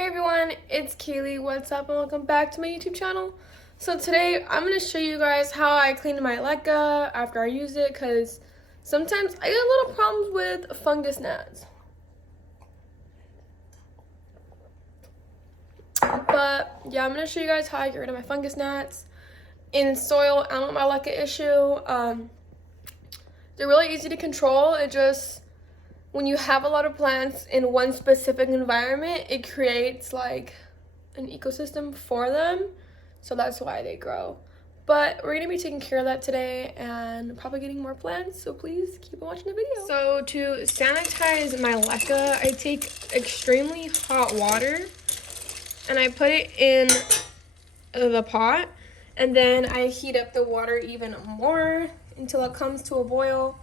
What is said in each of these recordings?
Hey everyone, it's Kaylee. What's up and welcome back to my YouTube channel. So today I'm going to show you guys how I clean my leca after I use it because sometimes I get little problems with fungus gnats. But yeah, I'm going to show you guys how I get rid of my fungus gnats in soil and with my leca issue. They're really easy to control. It just, when you have a lot of plants in one specific environment, it creates like an ecosystem for them. So that's why they grow. But we're gonna be taking care of that today and probably getting more plants. So please keep on watching the video. So to sanitize my leca, I take extremely hot water and I put it in the pot. And then I heat up the water even more until it comes to a boil.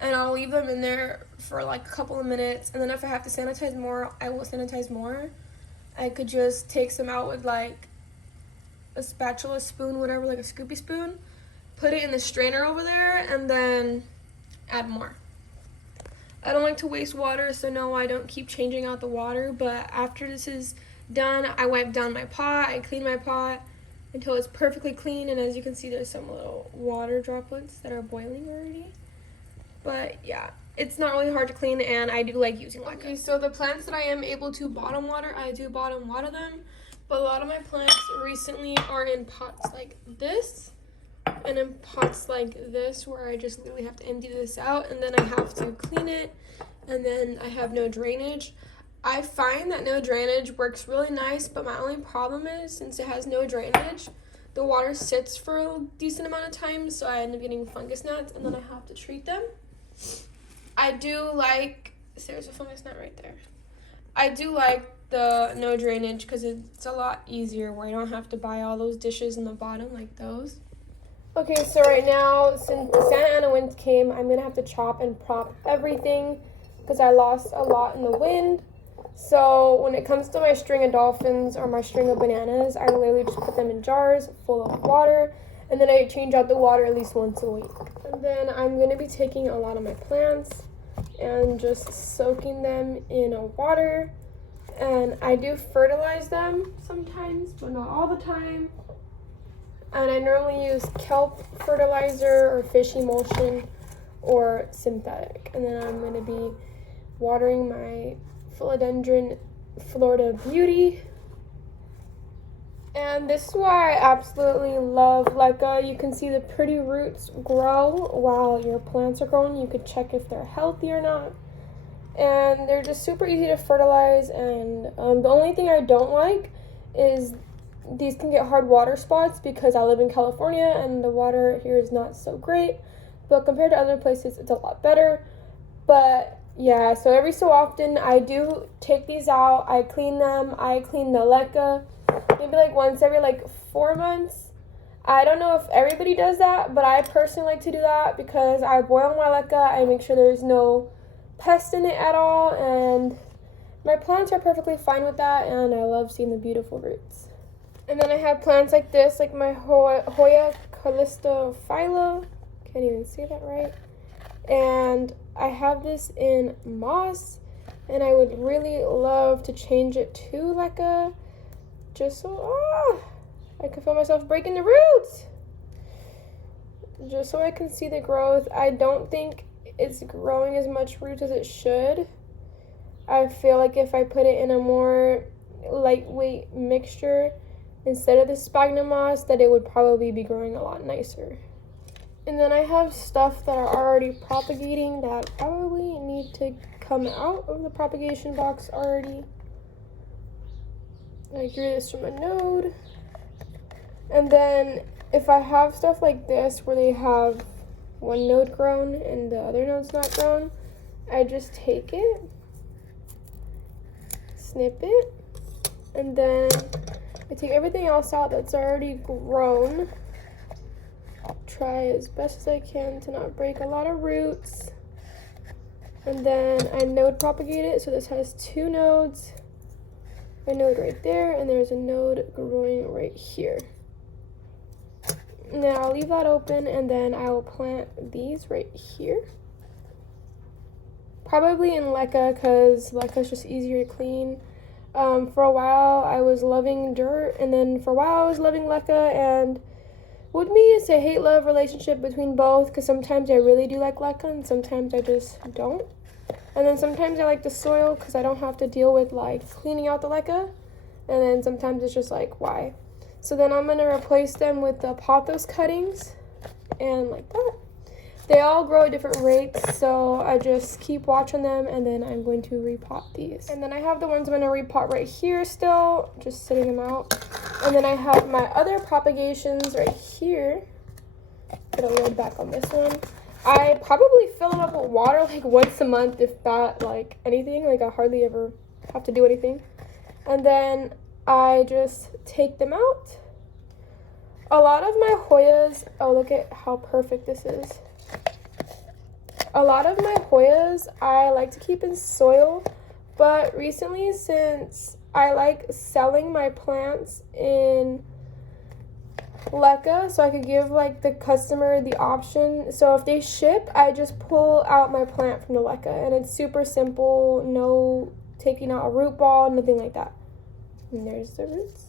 And I'll leave them in there for like a couple of minutes. And then if I have to sanitize more, I will sanitize more. I could just take some out with like a spatula, spoon, whatever, like a scoopy spoon. Put it in the strainer over there and then add more. I don't like to waste water, so no, I don't keep changing out the water. But after this is done, I wipe down my pot. I clean my pot until it's perfectly clean. And as you can see, there's some little water droplets that are boiling already. But yeah, it's not really hard to clean, and I do like using leca. Okay, so the plants that I am able to bottom water, I do bottom water them. But a lot of my plants recently are in pots like this and in pots like this where I just literally have to empty this out and then I have to clean it, and then I have no drainage. I find that no drainage works really nice, but my only problem is since it has no drainage, the water sits for a decent amount of time, so I end up getting fungus gnats and then I have to treat them. I do like, there's a fungus gnat right there. I do like the no drainage because it's a lot easier where I don't have to buy all those dishes in the bottom like those. Okay, so right now, since the Santa Ana winds came, I'm going to have to chop and prop everything because I lost a lot in the wind. So when it comes to my string of dolphins or my string of bananas, I literally just put them in jars full of water, and then I change out the water at least once a week. And then I'm going to be taking a lot of my plants and just soaking them in water. And I do fertilize them sometimes, but not all the time. And I normally use kelp fertilizer or fish emulsion or synthetic. And then I'm going to be watering my philodendron Florida Beauty. And this is why I absolutely love leca. You can see the pretty roots grow while your plants are growing. You could check if they're healthy or not. And they're just super easy to fertilize. And the only thing I don't like is these can get hard water spots because I live in California and the water here is not so great. But compared to other places, it's a lot better. But yeah, so every so often I do take these out. I clean them. I clean the leca maybe like once every like 4 months. I don't know if everybody does that, but I personally like to do that because I boil my leca. I make sure there's no pest in it at all, and my plants are perfectly fine with that, and I love seeing the beautiful roots. And then I have plants like this, like my Hoya calistophylla. Can't even say that right. And I have this in moss, and I would really love to change it to leca, just so I can feel myself breaking the roots, just so I can see the growth. I don't think it's growing as much roots as it should. I feel like if I put it in a more lightweight mixture instead of the sphagnum moss, that it would probably be growing a lot nicer. And then I have stuff that are already propagating that probably need to come out of the propagation box already. I grew this from a node. And then if I have stuff like this where they have one node grown and the other node's not grown, I just take it, snip it, and then I take everything else out that's already grown. Try as best as I can to not break a lot of roots. And then I node propagate it, so this has 2 nodes. A node right there, and there's a node growing right here. Now I'll leave that open, and then I will plant these right here. Probably in leca, because leca is just easier to clean. For a while I was loving dirt, and then for a while I was loving leca, and with me it's a hate-love relationship between both, because sometimes I really do like leca and sometimes I just don't. And then sometimes I like the soil because I don't have to deal with like cleaning out the leca, and then sometimes it's just like, why? So then I'm going to replace them with the pothos cuttings, and like that. They all grow at different rates, so I just keep watching them, and then I'm going to repot these. And then I have the ones I'm going to repot right here still, just sitting them out. And then I have my other propagations right here. Put a lid back on this one. I probably fill them up with water like once a month, if that, like anything. Like I hardly ever have to do anything. And then I just take them out. A lot of my Hoyas, oh look at how perfect this is. A lot of my Hoyas I like to keep in soil, but recently, since I like selling my plants in leca, so I could give like the customer the option. So if they ship, I just pull out my plant from the leca, and it's super simple, no taking out a root ball, nothing like that. And there's the roots.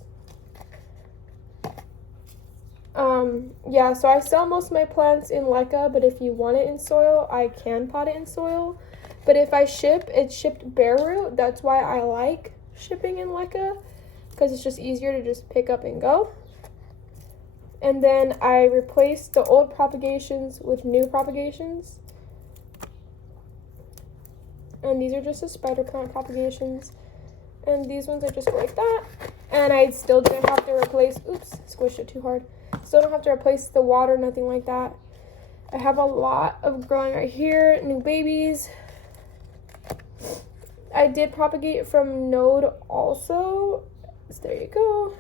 Yeah, so I sell most of my plants in leca, but if you want it in soil, I can pot it in soil. But if I ship, it's shipped bare root. That's why I like shipping in leca, because it's just easier to just pick up and go. And then I replace the old propagations with new propagations. And these are just the spider plant propagations. And these ones are just like that. And I still didn't have to replace, oops, squished it too hard. Still don't have to replace the water, nothing like that. I have a lot of growing right here, new babies. I did propagate from node also. So there you go,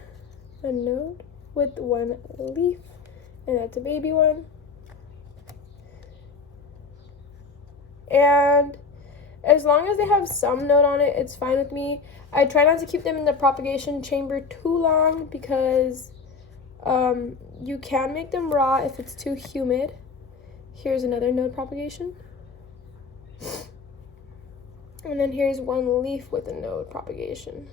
a node with one leaf, and that's a baby one. And as long as they have some node on it, it's fine with me. I try not to keep them in the propagation chamber too long, because you can make them raw if it's too humid. Here's another node propagation. And then here's one leaf with a node propagation.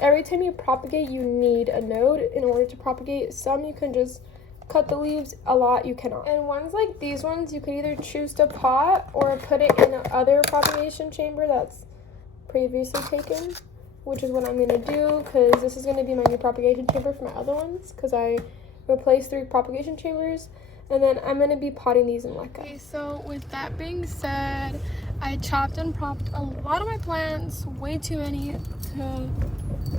Every time you propagate, you need a node in order to propagate. Some you can just cut the leaves, a lot you cannot. And ones like these ones, you can either choose to pot or put it in the other propagation chamber that's previously taken, which is what I'm going to do, because this is going to be my new propagation chamber for my other ones, because I replaced 3 propagation chambers. And then I'm going to be potting these in leca. Okay, so with that being said, I chopped and propped a lot of my plants, way too many to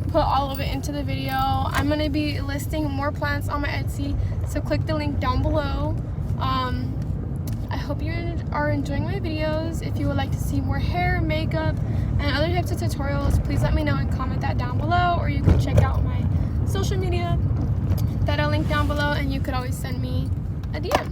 put all of it into the video. I'm going to be listing more plants on my Etsy, so click the link down below. I hope you are enjoying my videos. If you would like to see more hair, makeup, and other types of tutorials, please let me know and comment that down below, or you can check out my social media that I'll link down below, and you could always send me a DM.